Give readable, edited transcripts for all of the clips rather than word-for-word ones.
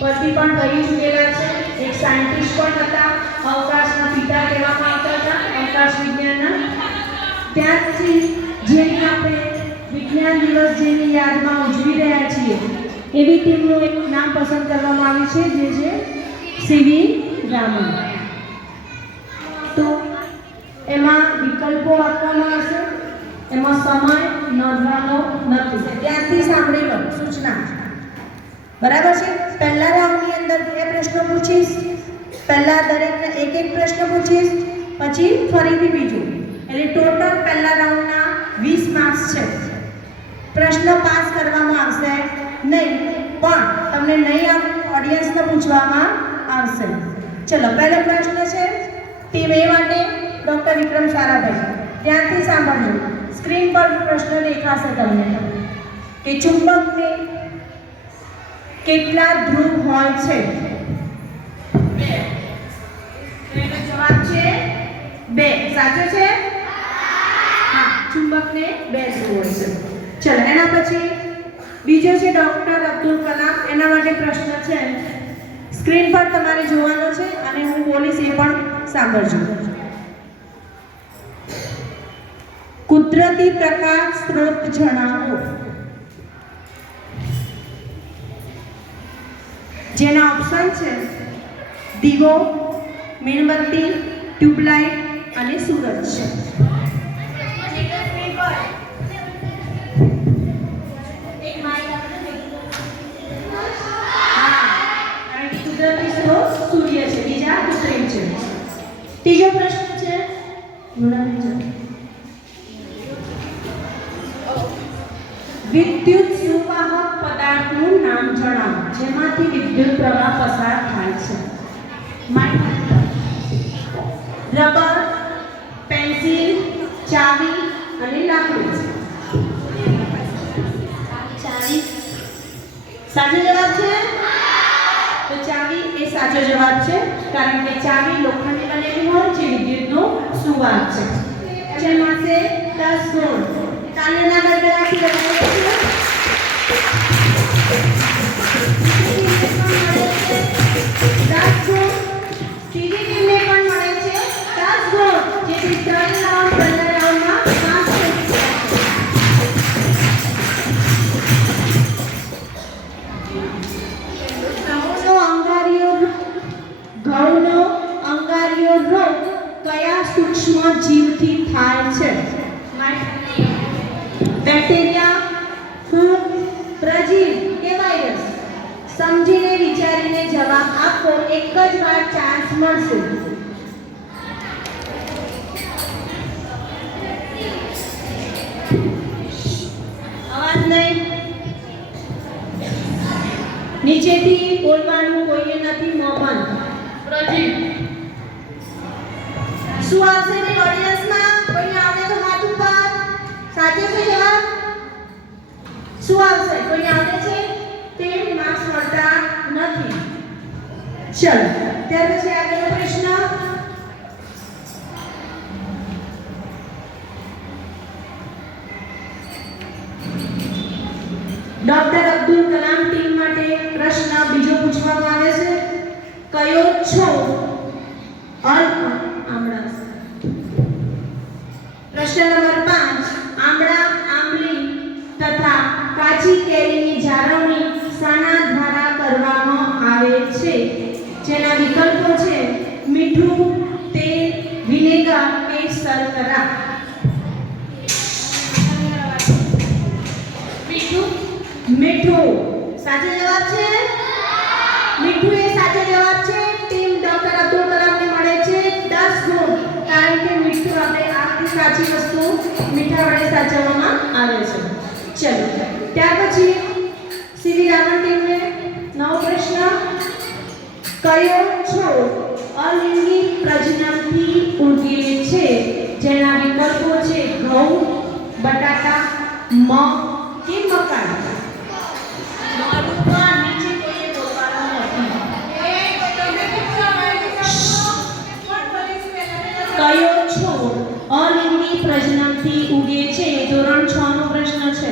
પરથી પણ કરી ચૂકેલા છે. એક સાયન્ટિસ્ટ પણ હતા, અવકાશના પિતા કહેવામાં આવતા હતા, અવકાશ વિજ્ઞાનના. ત્યારથી જેની આપણે વિજ્ઞાન દિવસ જેની યાદમાં ઉજવી રહ્યા છીએ એવી ટીમનું એક નામ પસંદ કરવામાં આવ્યું છે, જે છે સીવી રામન. તો એમાં વિકલ્પો આપવામાં આવશે, એમાં સમય નોંધવાનો નથી. ત્યારથી સાંભળી લો સૂચના, બરાબર છે. પહેલા રાઉન્ડની અંદર 2 પ્રશ્નો પૂછીશ, પહેલા દરેકને એક એક પ્રશ્ન પૂછીશ, પછી ફરીથી બીજું, એટલે ટોટલ પહેલા રાઉન્ડના 20 માર્ક્સ છે. પ્રશ્ન પાસ કરવામાં આવશે નહીં, પણ તમને નહીં આવડે ઓડિયન્સને પૂછવામાં આવશે. ચલો, પહેલો પ્રશ્ન છે ટીમ એ માટે ડૉક્ટર વિક્રમ સારાભાઈ. ત્યાંથી સાંભળજો, સ્ક્રીન પર પ્રશ્ન દેખાશે તમને કે ચુંબકને કેટલા ધ્રુવ હોય છે? 2. એનો જવાબ છે 2. સાચો છે? હા, ચુંબકને 2 ધ્રુવ હોય છે. ચલો, એના પછી બીજો છે ડૉક્ટર અબ્દુલ કલામ. એના માટે પ્રશ્ન છે, સ્ક્રીન પર તમારે જોવાનો છે અને હું બોલીશ એ પણ સાંભળજો. કુદરતી પ્રકાશ સ્ત્રોત જણાવો. જેના ઓપ્શન છે દીવો, મીણબત્તી, ટ્યુબલાઇટ અને સૂરજ. સૂર્ય છે, બીજા કૃત્રિમ છે. ત્રીજો પ્રશ્ન છે વિદ્યુત સુવાહક પદાર્થનું નામ જણાવો જેમાંથી વિદ્યુત પ્રવાહ પસાર થાય છે. રબર, પેન્સિલ, ચાવી અને લાકડું. ચાવી સાચો જવાબ છે. તો ચાવી એ સાચો જવાબ છે, કારણ કે ચાવી લોખંડની બનેલી હોય જે વિદ્યુતનો સુવાહક છે. જેમાં છે 10 ગુણ. તાલીના ગરગડાથી બતાવીએ છીએ. 10 ગુણ. ત્રીજી ટીમને પણ મળે છે 10 ગુણ, જેથી 3 રાઉન્ડ પહેલા રાઉન્ડમાં પાસ થઈ ગયા. ઘઉંનો અંગારિયો રોગ કયા સૂક્ષ્મ જીવથી થાય છે? બેક્ટેરિયા, ફૂગ, પ્રજીવ કે વાયરસ? સમજીને વિચારીને જવાબ આપો, એક જ વાર ચાન્સ મળશે. અવાજ નહીં, નીચેથી બોલવાનું કોઈએ નથી, મોં બંધ. પ્રજીવ. શું આવશે ને ઓડિયન્સમાં? કોઈને આવડે તો હાથ ઉપર. સાચો છે જવાબ? શું આવશે? કોઈને આવડે છે? તે માર્ક્સ મળતા નથી. ચલો, ત્યાર પછી આગળનો પ્રશ્ન. ડોક્ટર અબ્દુલ કલામ ટીમ માટે પ્રશ્ન બીજો પૂછવામાં આવે છે. કયો છોડ આમળા? પ્રશ્ન નંબર 5. આમળા, આંબલી તથા કાચી કેરીની જાળવણી શાના દ્વારા કરવામાં આવે છે? જેના વિકલ્પો છે મીઠું, તેલ, વિનેગર કે શર્કરા. મીઠું સાચો જવાબ છે. મીઠું એ સાચો જવાબ છે. ટીમ ડોક્ટર અબ્દુલ કલામને મળે છે 10 ગુણ, કારણ કે મીઠું આપણે આ બધી સાચી વસ્તુ મીઠા વડે સાચવવામાં આવે છે. ચલો, ત્યાર પછી સીવી રામન ટીમને નવો પ્રશ્ન. કયો છોડ અલિંગી પ્રજનનથી ઉગે છે? જેના વિકલ્પો છે ઘઉં, બટાટા, મગ કે મકાઈ. કયો છોડ અલિંગી પ્રજનનથી ઉગે છે? ધોરણ 6 નો પ્રશ્ન છે.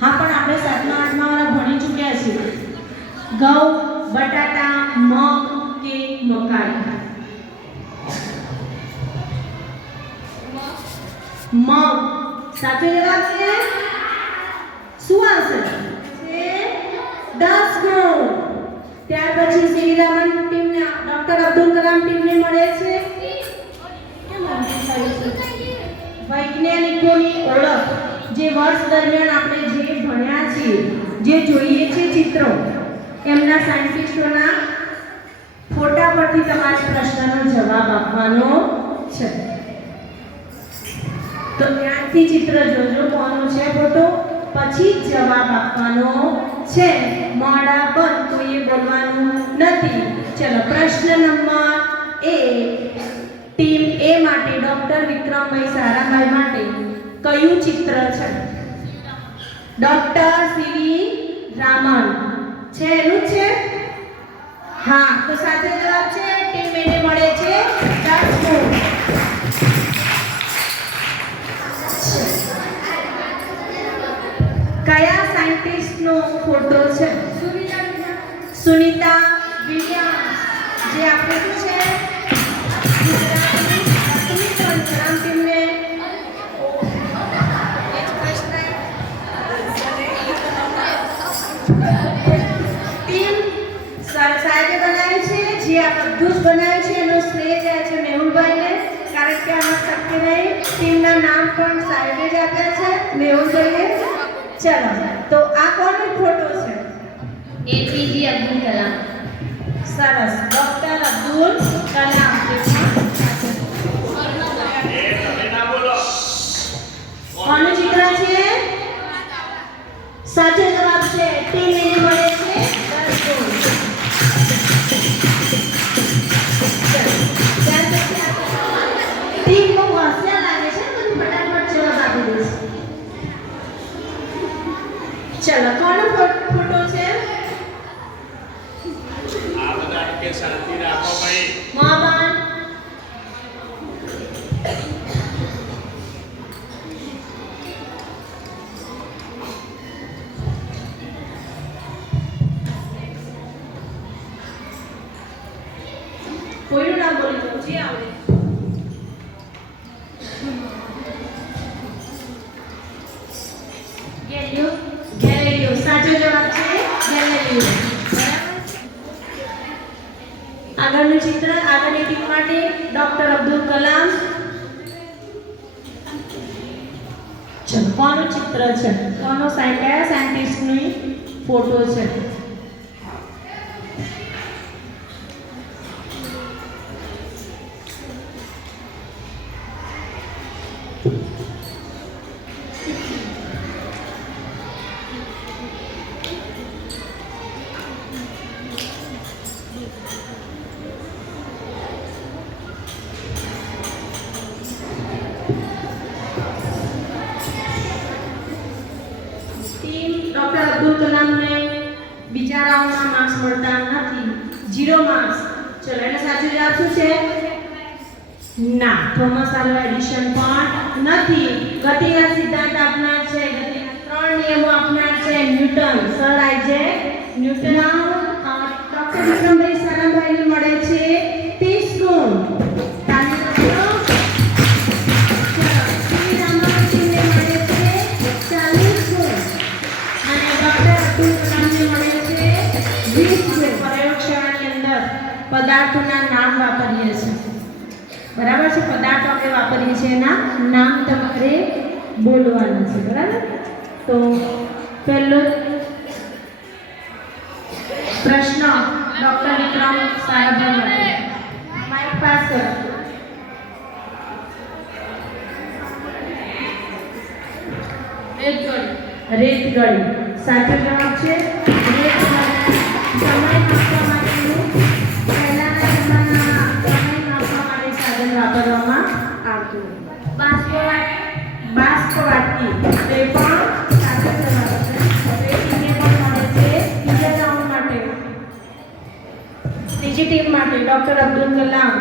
હા, પણ આપણે 7મા 8મા વાળા ભણી ચૂક્યા છે. છે? ઘઉં, બટાટા, મગ કે મકાઈ? મગ સાચો જવાબ છે. શું આવશે? છે 10 ગુણ. ત્યાર પછી શ્રીરામન ટીમને ડોક્ટર અબ્દુલ કલામ ટીમને મળે છે વૈજ્ઞાનિકોની ઓળખ. જે વર્ષ દરમિયાન આપણે જે ભણ્યા છીએ, જે જોઈએ છે ચિત્રો, એમના સાયન્ટિસ્ટોના ફોટા પરથી તમારે પ્રશ્નનો જવાબ આપવાનો છે. તો ત્યાંથી ચિત્ર જોજો કોનું છે ફોટો, પછી જવાબ આપવાનો છે. મોડા બંધ, કોઈએ બોલવાનું નથી. ચલો, પ્રશ્ન નંબર એ. ટીમ એ માટે ડોક્ટર વિક્રમભાઈ સારાભાઈ માટે કયું ચિત્ર છે? ડોક્ટર સીવી રામન છે, એનું છે? હા, તો સાચો જવાબ છે. ટીમ એને મળે છે 10 ગુણ. કયા સાયન્ટિસ્ટનો ફોટો છે? સુનિતા વિલિયમ્સ. જે આપણે શું છે કલામ ટીમને ટીમ સાહેબે બનાવ્યું છે. જે આ બધું જ બનાવ્યું છે એનો શ્રેય જાય છે મેહુલભાઈને, કારણ કે આમાં શક્તિ નહીં. ટીમના નામ પણ સાહેબે જ આપ્યા છે, મેહુલભાઈએ. ચલો, તો આ કોનો ફોટો છે? એપીજે અબ્દુલ કલામ. સરસ, ડોક્ટર અબ્દુલ કલામ. કોનું ચિત્ર છે? સાચો જવાબ છે. ટીમ એને મળે છે 10 ગુણ. ટીમ બહુ હોશિયાર લાગે છે, બધું ફટાફટ જવાબ આપી દેશે. ચલો, કોનો ફોટો છે? આ બધા કે શાંતિ રાખો ભાઈ. મોહમ્મદ. કોઈનું નામ બોલી દો, જે આવડે. ગેલેલિયો. સાચો જવાબ છે ગેલેલિયો. આગળનું ચિત્ર આગળની ટીમ માટે ડોક્ટર અબ્દુલ કલામ. ચલો, કોનું ચિત્ર છે? કોનો કયા સાયન્ટિસ્ટની ફોટો છે? ડોક્ટર અબ્દુલ કલામને બીજા રાઉન્ડમાં માર્ક્સ મળતા નથી, 0 માર્ક્સ. ચલો, એટલે સાચો જવાબ શું છે? ના, થોમસ આલ્વા એડિશન પણ નથી. ગતિના સિદ્ધાંત આપનાર છે, ગતિના 3 નિયમો આપનાર છે Newton, sir Isaac Newton. Doctor Vikrambhai સારાભાઈને મળે છે 30 ગુણ. તાલી આપો. ચલો, શ્રીરામનજીને મળે છે 40 ગુણ. અને ડોક્ટર અબ્દુલ કલામને મળે છે 20 ગુણ. પ્રયોગશાળાની અંદર પદાર્થોના નામ વાપરીએ છીએ, બરાબર છે? પદાર્થો આપણે વાપરીએ છીએ, એના નામ તમારે બોલવાના છે, બરાબર? તો પહેલો પ્રશ્ન ડોક્ટર વિક્રમ સારાભાઈ માટે. માઇક પાસ કરો. રેતગળી. સાચો જવાબ છે રેતગળી. સમય માપવા માટેનું પહેલાના જમાનામાં સમય માપવા માટે સાધન વાપરવામાં આવતું. બાષ્પવાટકી. તે પણ સાચો જવાબ છે. હવે ટીમને પણ મળે છે બીજા રાઉન્ડ માટે. ત્રીજી ટીમ માટે ડોક્ટર અબ્દુલ કલામ.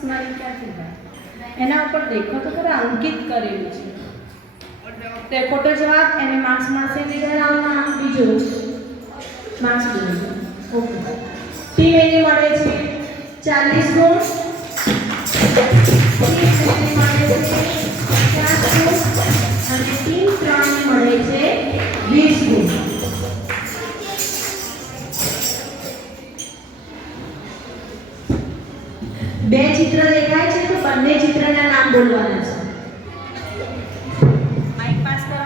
સ્માઇલ ક્યાંથી થાય? એના ઉપર દેખો તો ખરા અંકિત કરેલું છે. તે ખોટો જવાબ એને માર્ક્સ મળશે નહીં જણાવવા. બીજો માર્ક્સ જોઈએ. ઓકે. ટીમ એને મળે છે 40 ગુણ. ટીમ એને મળે છે 50 ગુણ અને ટીમ 3 ને મળે છે 20 ગુણ. બે ચિત્ર દેખાય છે તો બંને ચિત્રના નામ બોલવાના છે. માઈક પાસ કરો.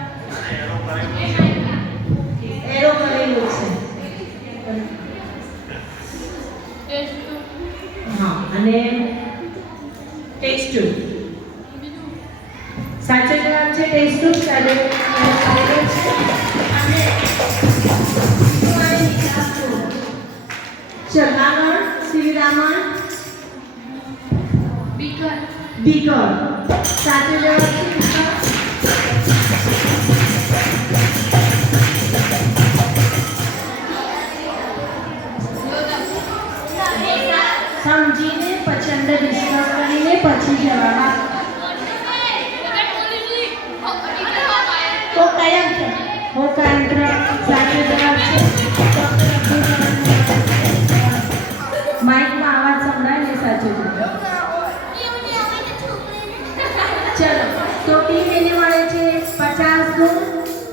એરો કરેલો છે. હા અને ટેસ્ટ 2. સાચો જવાબ છે ટેસ્ટ 2. ચાલો અને ચલાવણ શિવરામણ બીકર. સાચો જવાબ છે સમજીને પછી અંદર ડિસ્કસ કરીને પછી જવાબ આપો. તો કયા છે હોકાયંત્ર. સાચો જવાબ છે માઇકમાં અવાજ સંભળાય ને સાચો જવાબ. ચલો તો ટીમ એને મળે છે 50 ગુણ.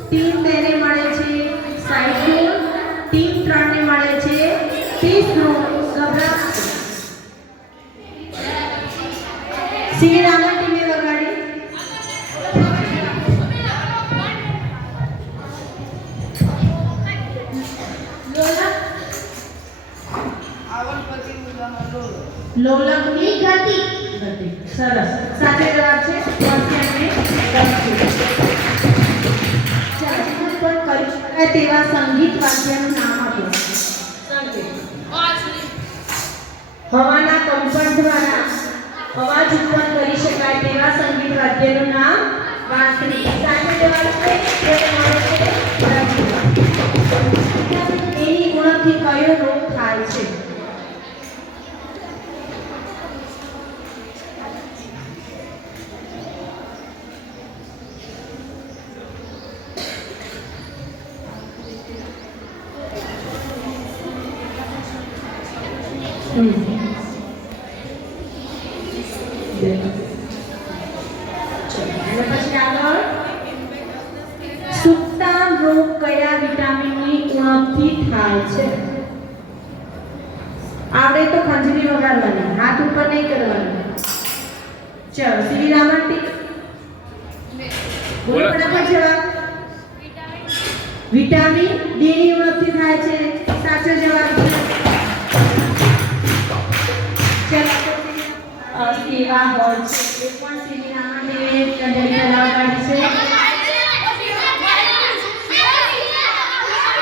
ટીમ 2 ને મળે છે 60 ગુણ. ટીમ 3 ને મળે છે 30 ગુણ. ગભરાટ સીએ રામા ટીમે વગાડી. લોલકની ગતિ. સરસ. સાચો જવાબ છે પણ કરી શકાય તેવા સંગીત વાદ્યનું નામ આપો. હવાના કંપન દ્વારા અવાજ ઉત્પન્ન કરી શકાય તેવા સંગીત વાદ્યનું નામ વાંસળી. સાચો જવાબ છે એની ગુણથી કયો રોગ થાય છે? સુક્તા રોગ કયા વિટામિનની ઉણપથી થાય છે? આવડે તો ખંજરી વગાડવાની, હાથ ઉપર નહીં કરવાનું. ચલો શ્રી રામટી બોલો ફટાફટ જવાબ. વિટામિન ડી ની ઉણપથી થાય છે. સાચો જવાબ છે સેવા હોલ છે. એ પણ શ્રી રામટી ચંદ્રી કલાવ કાઢી છે.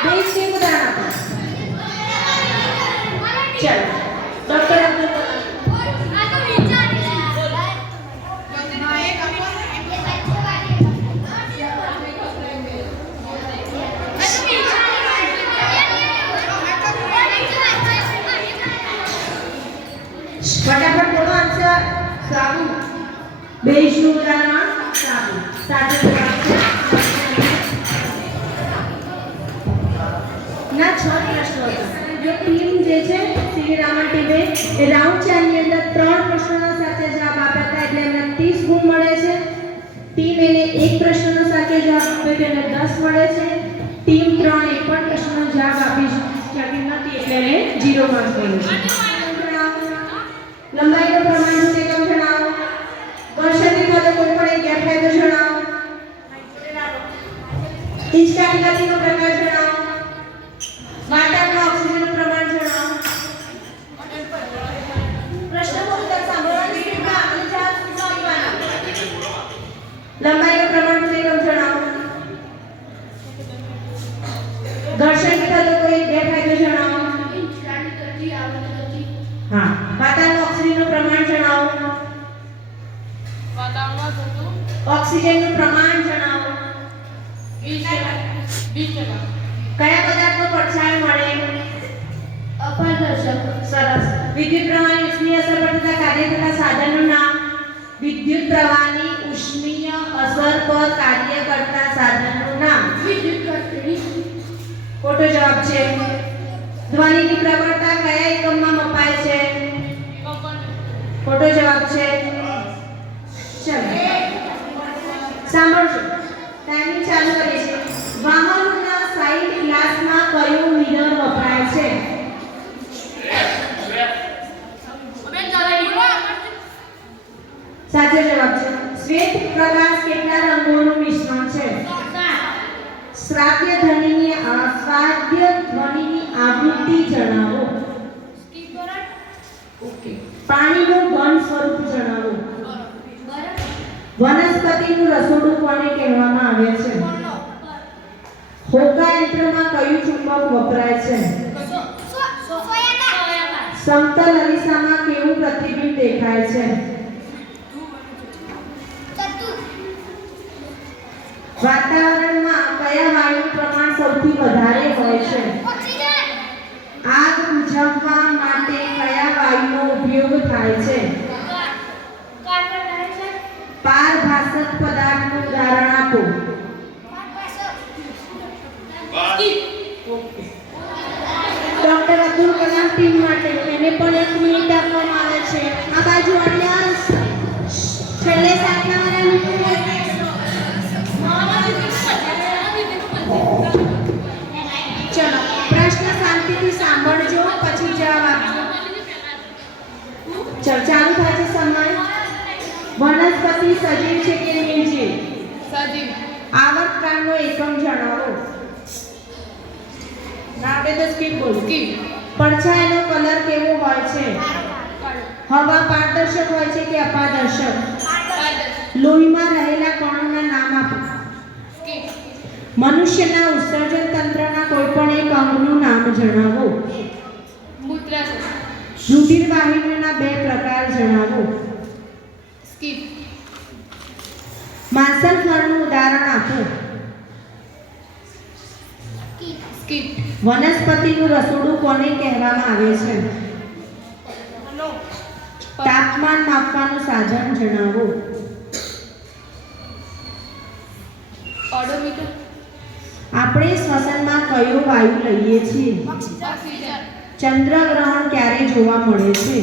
દેશ के उदाहरण चल डॉक्टर अब्दुल फटाफट बोलो आंसर. साबु. बेशु उदाहरण साबु. साचो जवाब છે ના 6 પ્રશ્નો હતા. જો ટીમ જે છે શ્રી રામા ટીમે એ રાઉન્ડ 4 ની અંદર 3 પ્રશ્નોના સાચા જવાબ આપ્યા હતા એટલે એમને 30 ગુણ મળે છે. ટીમ એને એક પ્રશ્નનો સાચો જવાબ આપ્યો તેને 10 મળે છે. ટીમ 3 એક પણ પ્રશ્નનો જવાબ આપી શકી નથી એટલે એને 0 માર્ક્સ મળે છે. લંબાઈનો પ્રમાણ શું છે કેમ જણાવો. ઘર્ષણની પદે કોઈ પણ એક ગેરફાયદો જણાવો. ઇન્સ્ટાની ગતિનો પ્રકાર જણાવો. વાતાવરણમાં ઓક્સિજનનું પ્રમાણ જણાવો. પ્રશ્ન બોલતા સાંભળવાની સ્પીડમાં અને જવાબ આપવાના. લંબાઈનું પ્રમાણ શું એકમ જણાવો. ઘર્ષણની પદે કોઈ ગેરફાયદો જણાવો. હા વાતાવરણમાં ઓક્સિજનનું પ્રમાણ જણાવો. ઓક્સિજનનું પ્રમાણ જણાવો. 20% કયા પદાર્થનો પડછાયો મળે? અપારદર્શક. સરસ. વિદ્યુત પ્રવાહની ઉષ્મીય અસર પર થતા કાર્ય થતા સાધનનું નામ. વિદ્યુત પ્રવાહની ઉષ્મીય અસર પર કાર્ય કરતા સાધનનું નામ. ખોટો જવાબ છે. ધ્વનિની પ્રબળતા કયા એકમમાં મપાય છે? ખોટો જવાબ છે. ચલો સાંભળજો, ટાઈમિંગ ચાલુ કરીએ છીએ. વાહનના સાઇડ ગ્લાસમાં કયું મિરર વપરાય છે? સાચો જવાબ છે. શ્વેત પ્રકાશ કેટલા રંગોનું મિશ્રણ છે? શ્રાવ્ય ધ્વનિની આવૃત્તિ જણાવો. ઓકે. પાણીનું ઘન સ્વરૂપ જણાવો. વનસ્પતિનું રસોડું કોને કહેવામાં આવે છે? હોકા યંત્રમાં કયું ચુંબક વપરાય છે? સમતલ અરીસામાં કેવું પ્રતિબિંબ દેખાય છે? વાતાવરણમાં કયા વાયુનું પ્રમાણ સૌથી વધારે હોય છે? આગ બુઝાવવા માટે કયા વાયુનો ઉપયોગ થાય છે? પારભાસક પદાર્થનું ઉદાહરણ આપો. ડોક્ટર અબ્દુલ કલામ ટીમ માટે એને પણ 1 મિનિટ આપવામાં આવે છે. આ બાજુ ઓડિયન્સ છેલ્લે સાંભળવાના મિત્રો. ચલો પ્રશ્ન શાંતિથી સાંભળજો, પછી જવાબ આપજો. ચલ ચાલુ થાય છે સમય. વનસ્પતિ સજીવ છે કે નિર્જીવ? સજીવ. આવર્તકાળનો એકમ જણાવો. ના આપણે તો સ્કીપ બોલ. સ્કીપ. પડછાયાનો કલર કેવો હોય છે? હવા પારદર્શક હોય છે કે અપારદર્શક? લોહીમાં રહેલા કણોના નામ આપો. સ્કીપ. મનુષ્યના ઉત્સર્જન તંત્રના કોઈપણ એક અંગનું નામ જણાવો. મૂત્રાશય. રુધિર વાહિનીના 2 પ્રકાર જણાવો. સ્કીપ. માંસલ ફળનું ઉદાહરણ આપો. સ્કીપ. વનસ્પતિનું રસોડું કોને કહેવામાં આવે છે? તાપમાન માપવાનું સાધન જણાવો. ઓડોમીટર. આપણે શ્વસનમાં કયો વાયુ લઈએ છીએ? ઓક્સિજન. ચંદ્રગ્રહણ ક્યારે જોવા મળે છે?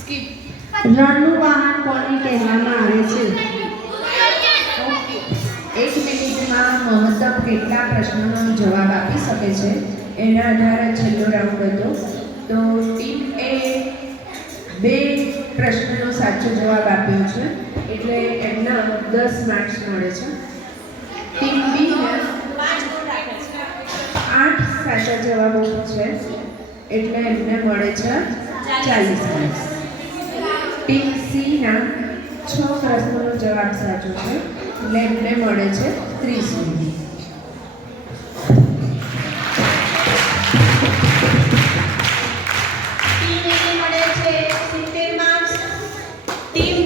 સ્કીપ. રણનું વાહન કોને કહેવામાં આવે છે? 1 મિનિટમાં મહત્તમ કેટલા પ્રશ્નોનો જવાબ આપી શકે છે એના આધારે છેલ્લો રાઉન્ડ હતો. તો ટીમ એ 2 પ્રશ્નનો સાચો જવાબ આપ્યો છે એટલે એમના 10 માર્ક્સ મળે છે. ટીમ બીને 8 સાચા જવાબો છે એટલે એમને મળે છે 40 માર્ક્સ. ટીમ સીના 6 પ્રશ્નોનો જવાબ સાચો છે એટલે એમને મળે છે 30 મિનિટ. ટીમ એ મળે છે 70 માર્ક્સ. ટીમ